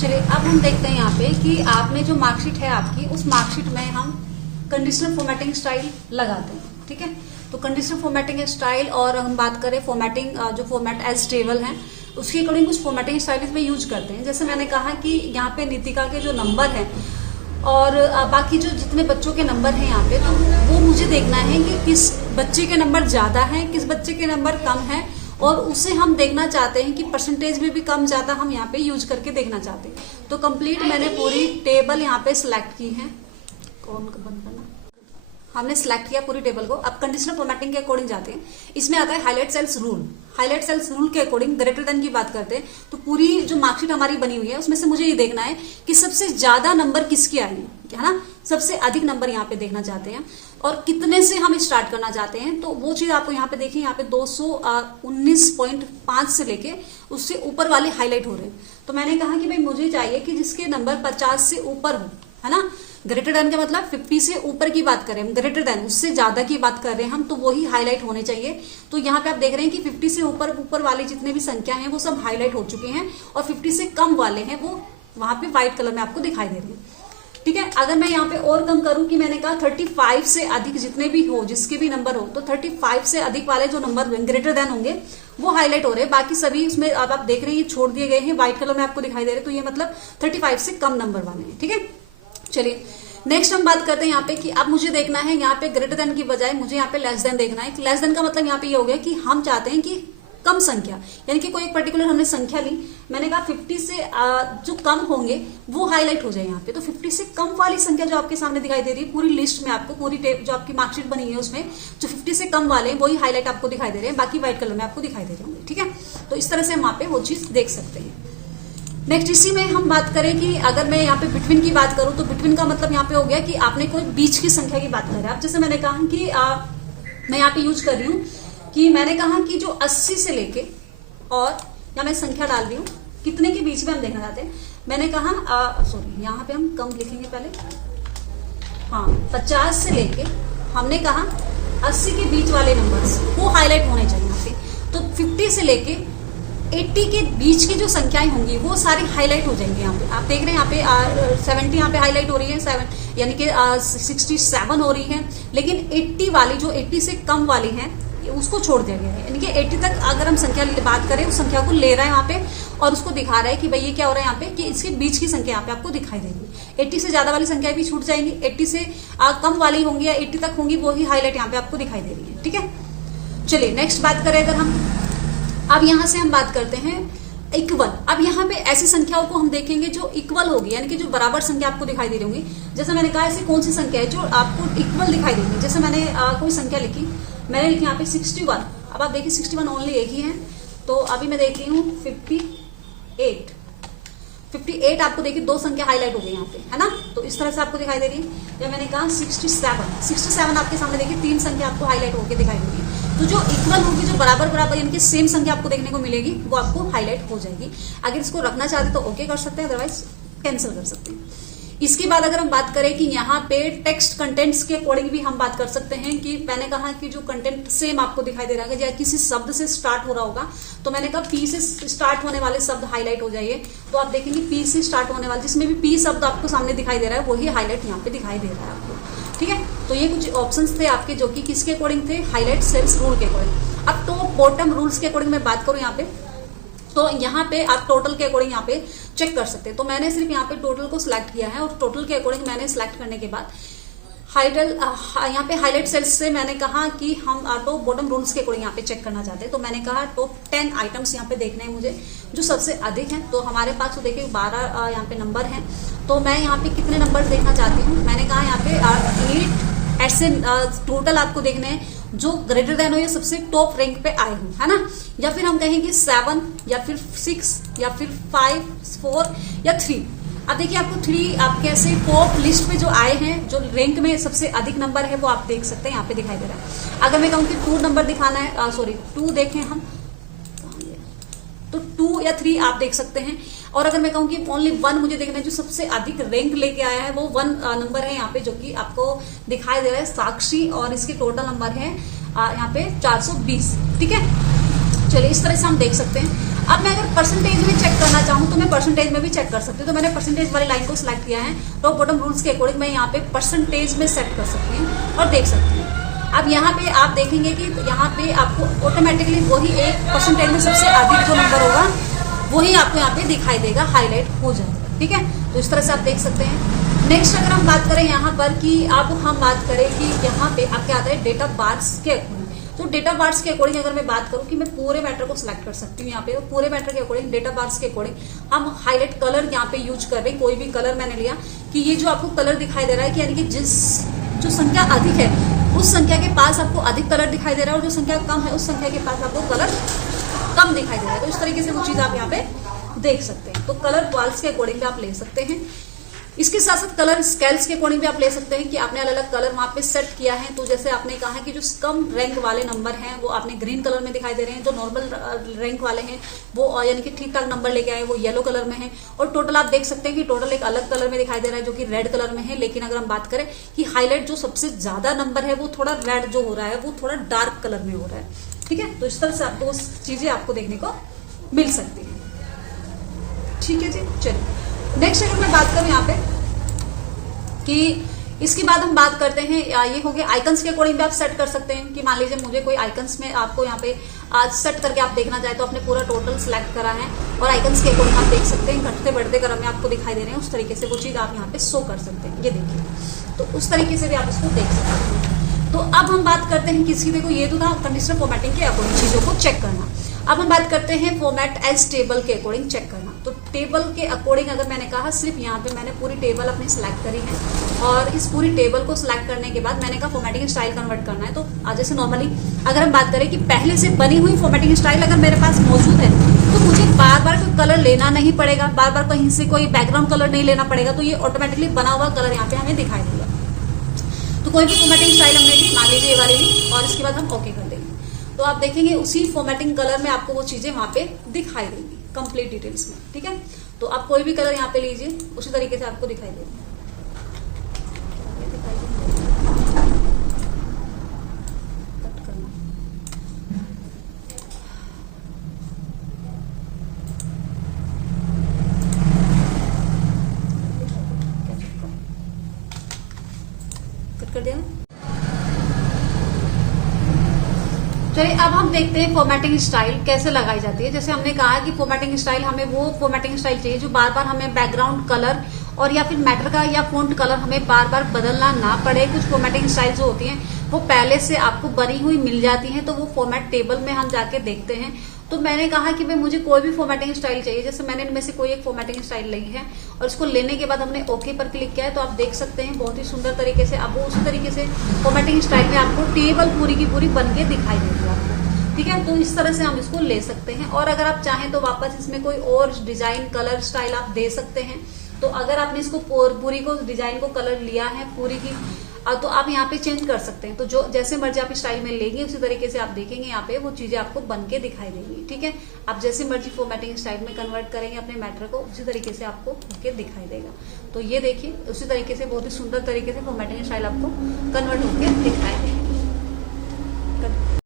चलिए अब हम देखते हैं यहाँ पे कि आपने जो मार्कशीट है आपकी, उस मार्कशीट में हम कंडीशनल फॉर्मेटिंग स्टाइल लगाते हैं। ठीक है, तो कंडीशनल फॉर्मेटिंग स्टाइल, और हम बात करें फॉर्मेटिंग जो फॉर्मेट एज टेबल है उसके अकॉर्डिंग कुछ फॉर्मेटिंग स्टाइल इसमें यूज करते हैं। जैसे मैंने कहा कि यहाँ पे नीतिका के जो नंबर है और बाकी जो जितने बच्चों के नंबर हैं यहाँ पे, तो वो मुझे देखना है कि किस बच्चे के नंबर ज्यादा हैं, किस बच्चे के नंबर कम हैं, और उसे हम देखना चाहते हैं कि परसेंटेज में भी कम ज्यादा हम यहाँ पे यूज करके देखना चाहते हैं। तो कंप्लीट मैंने पूरी टेबल यहाँ पे सिलेक्ट की है। कौन बंद करना, हमने सिलेक्ट किया पूरी टेबल को। अब कंडीशनल फॉर्मेटिंग के अकॉर्डिंग जाते हैं। इसमें आता है highlight cells rule. Highlight cells rule के अकॉर्डिंग ग्रेटर देन की बात करते हैं, तो पूरी जो मार्कशीट हमारी बनी हुई है उसमें से मुझे ये देखना है कि सबसे ज्यादा नंबर किसके आए हैं, है ना, सबसे अधिक नंबर यहाँ पे देखना चाहते हैं, और कितने से हम स्टार्ट करना चाहते हैं। तो वो चीज आपको यहाँ पे देखिए, यहाँ पे 219.5 से लेके उससे ऊपर वाले हाईलाइट हो रहे हैं। तो मैंने कहा कि भाई मुझे चाहिए कि जिसके नंबर 50 से ऊपर हो, है ना, ग्रेटर देन का मतलब 50 से ऊपर की बात करें हम, ग्रेटर देन उससे ज्यादा की बात कर रहे हैं हम, तो वही हाईलाइट होने चाहिए। तो यहाँ पे आप देख रहे हैं कि 50 से ऊपर वाले जितने भी संख्या हैं वो सब हाईलाइट हो चुके हैं, और 50 से कम वाले हैं वो वहां पे व्हाइट कलर में आपको दिखाई दे रहे हैं। ठीक है, अगर मैं यहाँ पे और कम करूं कि मैंने कहा 35 से अधिक जितने भी हो, जिसके भी नंबर हो, तो 35 से अधिक वाले जो नंबर ग्रेटर देन होंगे वो हाईलाइट हो रहे हैं। बाकी सभी उसमें अब आप देख रहे हैं ये छोड़ दिए गए हैं, व्हाइट कलर में आपको दिखाई दे रहे हैं, तो ये मतलब 35 से कम नंबर वाले हैं। ठीक है, चलिए नेक्स्ट हम बात करते हैं यहाँ पे कि अब मुझे देखना है यहाँ पे ग्रेटर देन की बजाय मुझे यहाँ पे लेस देन देखना है। लेस देन का मतलब यहाँ पे ये हो गया कि हम चाहते हैं कि कम संख्या, यानी कि कोई एक पर्टिकुलर हमने संख्या ली, मैंने कहा 50 से जो कम होंगे वो हाईलाइट हो जाए यहाँ पे। तो 50 से कम वाली संख्या जो आपके सामने दिखाई दे रही है पूरी लिस्ट में, आपको पूरी जो आपकी मार्कशीट बनी है उसमें जो 50 से कम वाले हैं वही हाईलाइट आपको दिखाई दे रहे हैं, बाकी व्हाइट कलर में आपको दिखाई दे रहे होंगे। ठीक है, तो इस तरह से हम वहाँ पे वो चीज देख सकते हैं। नेक्स्ट इसी में हम बात करें कि अगर मैं यहाँ पे बिटवीन की बात करूं, तो बिटवीन का मतलब यहाँ पे हो गया कि आपने कोई बीच की संख्या की बात करें। अब जैसे मैंने कहा कि मैं यहाँ पे यूज कर रही हूँ कि मैंने कहा कि जो 80 से लेके, और यहाँ मैं संख्या डाल रही हूँ कितने के बीच में हम देखना चाहते हैं। मैंने कहा सॉरी, यहाँ पे हम कम लिखेंगे पहले, हाँ 50 से लेके हमने कहा 80 के बीच वाले नंबर्स वो हाईलाइट होने चाहिए यहाँ पे। तो 50 से लेके 80 के बीच की जो संख्याएं होंगी वो सारी हाईलाइट हो जाएंगे। यहाँ पे आप देख रहे हैं यहाँ पे 70 यहाँ पे हाईलाइट हो रही है, 7 यानी कि 67 हो रही है, लेकिन 80 वाली जो 80 से कम वाली हैं उसको छोड़ दिया गया है। यानी कि 80 तक अगर हम संख्या बात करें, उस संख्या को ले रहा है यहाँ पे और उसको दिखा रहा है कि भाई ये क्या हो रहा है यहाँ पे, कि इसके बीच की संख्या यहाँ पे आपको दिखाई देगी। 80 से ज्यादा वाली संख्या भी छूट जाएंगी, 80 से कम वाली होंगी या 80 तक होंगी वही हाईलाइट यहाँ पे आपको दिखाई दे रही है। ठीक है, चलिए नेक्स्ट बात करें अगर हम, अब यहां से हम बात करते हैं इक्वल। अब यहाँ पे ऐसी संख्याओं को हम देखेंगे जो इक्वल होगी, यानी कि जो बराबर संख्या आपको दिखाई दे रही होंगी। जैसे मैंने कहा ऐसी कौन सी संख्या है जो आपको इक्वल दिखाई देगी। जैसे मैंने कोई संख्या लिखी, मैंने लिखी यहाँ पे 61। अब आप देखिए 61 ओनली एक ही है, तो अभी मैं देख रही हूँ 58 आपको देखिए दो संख्या हाईलाइट हो गई यहाँ पे, है ना, तो इस तरह से आपको दिखाई दे रही है। जब मैंने कहा 67 आपके सामने देखिए 3 संख्या आपको हाईलाइट होकर दिखाई देगी। तो जो इक्वल होगी, जो बराबर यानी कि सेम संख्या आपको देखने को मिलेगी, वो आपको हाईलाइट हो जाएगी। अगर इसको रखना चाहते तो ओके कर सकते हैं, अदरवाइज कैंसिल कर सकते हैं। इसके बाद अगर हम बात करें कि यहाँ पे टेक्स्ट कंटेंट्स के अकॉर्डिंग भी हम बात कर सकते हैं कि मैंने कहा कि जो कंटेंट सेम आपको दिखाई दे रहा है, या किसी शब्द से स्टार्ट हो रहा होगा, तो मैंने कहा पी से स्टार्ट होने वाले शब्द हाईलाइट हो जाइए। तो आप देखेंगे पी से स्टार्ट होने वाले, जिसमें भी पी शब्द आपको सामने दिखाई दे रहा है वही हाईलाइट यहाँ पे दिखाई दे रहा है आपको। ठीक है, तो ये कुछ ऑप्शंस थे आपके जो कि किसके अकॉर्डिंग थे, हाईलाइट सेल्स रूल के अकॉर्डिंग। अब टॉप बॉटम रूल्स के अकॉर्डिंग मैं बात करूं यहाँ पे, तो यहाँ पे आप टोटल के अकॉर्डिंग यहाँ पे चेक कर सकते हैं। तो मैंने सिर्फ यहाँ पे टोटल को सिलेक्ट किया है, और टोटल के अकॉर्डिंग मैंने सिलेक्ट करने के बाद यहाँ पे हाईलाइट सेल्स से मैंने कहा कि हम टॉप बॉटम रूल्स के अकॉर्डिंग यहाँ पे चेक करना चाहते हैं। तो मैंने कहा टॉप 10 आइटम्स यहाँ पे देखने हैं मुझे जो सबसे अधिक हैं। तो हमारे पास तो देखिए 12 यहाँ पे नंबर हैं, तो मैं यहाँ पे कितने नंबर देखना चाहती हूँ। मैंने कहा यहाँ पे 8 ऐसे टोटल आपको देखने हैं जो ग्रेटर देन हो या सबसे टॉप रैंक पे आए हों, है ना, या फिर हम कहेंगे 7 या फिर 6 या फिर 5, 4 या 3। अब देखिए आपको 3 आपके ऐसे टॉप लिस्ट में जो आए हैं, जो रैंक में सबसे अधिक नंबर है वो आप देख सकते हैं, यहाँ पे दिखाई दे रहा है। अगर मैं कहूँ कि 2 नंबर दिखाना है, सॉरी 2 देखें हम, तो 2 या 3 आप देख सकते हैं। और अगर मैं कहूँ कि ओनली 1 मुझे देखना है जो सबसे अधिक रैंक लेके आया है, वो 1 नंबर है यहाँ पे जो कि आपको दिखाई दे रहा है, साक्षी, और इसके टोटल नंबर है यहाँ पे 420। ठीक है, चलिए इस तरह से हम देख सकते हैं। अब मैं अगर परसेंटेज में चेक करना चाहूँ तो मैं परसेंटेज में भी चेक कर सकती हूँ। तो मैंने परसेंटेज वाली लाइन को सिलेक्ट किया है, टॉप बॉटम रूल्स के अकॉर्डिंग मैं यहाँ पे परसेंटेज में सेट कर सकती हूँ और देख सकती हूँ। अब यहाँ पे आप देखेंगे कि यहाँ पे आपको ऑटोमेटिकली वही एक परसेंटेज में सबसे अधिक जो नंबर होगा वही आपको यहाँ पे दिखाई देगा, हाईलाइट हो जाएगा। ठीक है, तो इस तरह से आप देख सकते हैं। नेक्स्ट अगर हम बात करें यहाँ पर कि अब हम बात करें कि यहाँ पे आपके आता है डेट ऑफ बर्थ के अकॉर्डिंग। तो डेट ऑफ बर्थ के अकॉर्डिंग अगर मैं बात करूँ कि मैं पूरे मैटर को सिलेक्ट कर सकती हूँ यहाँ पे, पूरे मैटर के अकॉर्डिंग डेट ऑफ बर्थ के अकॉर्डिंग हम हाईलाइट कलर यहाँ पे यूज कर रहे हैं। कोई भी कलर मैंने लिया कि ये जो आपको कलर दिखाई दे रहा है कि यानी कि जिस जो संख्या अधिक है उस संख्या के पास आपको अधिक कलर दिखाई दे रहा है और जो संख्या कम है उस संख्या के पास आपको कलर कम दिखाई दे रहा है। तो इस तरीके से वो चीज आप यहाँ पे देख सकते हैं। तो कलर बॉल्स के अकॉर्डिंग भी आप ले सकते हैं। इसके साथ साथ कलर स्केल्स के अकॉर्डिंग भी आप ले सकते हैं कि आपने अलग अलग कलर वहां पे सेट किया है। तो जैसे आपने कहा है कि जो कम रैंक वाले नंबर हैं वो आपने ग्रीन कलर में दिखाई दे रहे हैं, जो नॉर्मल रैंक वाले हैं वो यानी कि ठीक ठाक नंबर लेके आए वो येलो कलर में है, और टोटल आप देख सकते हैं कि टोटल एक अलग कलर में दिखाई दे रहा है जो कि रेड कलर में है। लेकिन अगर हम बात करें कि हाईलाइट जो सबसे ज्यादा नंबर है वो थोड़ा रेड जो हो रहा है वो थोड़ा डार्क कलर में हो रहा है। ठीक है, तो इस तरह से आपको चीजें आपको देखने को मिल सकती है। ठीक है जी, चलिए नेक्स्ट अगर मैं बात करूं यहाँ पे कि इसके बाद हम बात करते हैं, ये हो गया आइकन्स के अकॉर्डिंग भी आप सेट कर सकते हैं कि मान लीजिए मुझे कोई आइकन्स में आपको यहाँ पे आज सेट करके आप देखना चाहे तो आपने पूरा टोटल सिलेक्ट करा है और आइकन्स के अकॉर्डिंग आप देख सकते हैं घटते बढ़ते क्रम में आपको दिखाई दे रहे हैं, उस तरीके से वो चीज आप यहाँ पे शो कर सकते हैं। ये देखिए, तो उस तरीके से भी आप इसको देख सकते हैं। तो अब हम बात करते हैं किसी, देखो ये तो था कंडीशनल फॉर्मेटिंग के अकॉर्डिंग चीजों को चेक करना। अब हम बात करते हैं फॉर्मेट एज टेबल के अकॉर्डिंग चेक करना। तो टेबल के अकॉर्डिंग अगर मैंने कहा, सिर्फ यहाँ पे मैंने पूरी टेबल अपनी सिलेक्ट करी है और इस पूरी टेबल को सिलेक्ट करने के बाद मैंने कहा फॉर्मेटिंग स्टाइल कन्वर्ट करना है। तो जैसे नॉर्मली अगर हम बात करें कि पहले से बनी हुई फॉर्मेटिंग स्टाइल अगर मेरे पास मौजूद है तो मुझे बार बार कोई कलर लेना नहीं पड़ेगा, बार बार कहीं से कोई बैकग्राउंड कलर नहीं लेना पड़ेगा। तो ये ऑटोमेटिकली बना हुआ कलर यहाँ पे हमें दिखाई देगा। तो कोई भी फॉर्मेटिंग स्टाइल हमने ली, मान लीजिए ये वाली ली, और इसके बाद हम ओके कर देंगे तो आप देखेंगे उसी फॉर्मेटिंग कलर में आपको वो चीजें वहां पे दिखाई देंगी कंप्लीट डिटेल्स में। ठीक है, तो आप कोई भी कलर यहाँ पे लीजिए उसी तरीके से आपको दिखाई देगा। कट कर दिया। चलिए अब हम देखते हैं फॉर्मेटिंग स्टाइल कैसे लगाई जाती है। जैसे हमने कहा कि फॉर्मेटिंग स्टाइल, हमें वो फॉर्मेटिंग स्टाइल चाहिए जो बार बार हमें बैकग्राउंड कलर और या फिर मैटर का या फॉन्ट कलर हमें बार बार बदलना ना पड़े। कुछ फॉर्मेटिंग स्टाइल जो होती हैं वो पहले से आपको बनी हुई मिल जाती हैं, तो वो फॉर्मेट टेबल में हम जाके देखते हैं। तो मैंने कहा कि भाई मुझे कोई भी फॉर्मेटिंग स्टाइल चाहिए, जैसे मैंने इनमें से कोई एक फॉर्मेटिंग स्टाइल ली है और इसको लेने के बाद हमने ओके पर क्लिक किया है। तो आप देख सकते हैं बहुत ही सुंदर तरीके से अब वो उसी तरीके से फॉर्मेटिंग स्टाइल में आपको टेबल पूरी की पूरी बन के दिखाई देगी आपको। ठीक है, तो इस तरह से हम इसको ले सकते हैं। और अगर आप चाहें तो वापस इसमें कोई और डिजाइन कलर स्टाइल आप दे सकते हैं। तो अगर आपने इसको पूरी को डिजाइन को कलर लिया है पूरी की, तो आप यहाँ पे चेंज कर सकते हैं। तो जो जैसे मर्जी आप स्टाइल में लेंगे उसी तरीके से आप देखेंगे यहाँ पे वो चीजें आपको बन के दिखाई देंगी। ठीक है, आप जैसे मर्जी फॉर्मेटिंग स्टाइल में कन्वर्ट करेंगे अपने मैटर को उसी तरीके से आपको होके दिखाई देगा। तो ये देखिए उसी तरीके से बहुत ही सुंदर तरीके से फॉर्मेटिंग स्टाइल आपको कन्वर्ट होकर दिखाई देगा।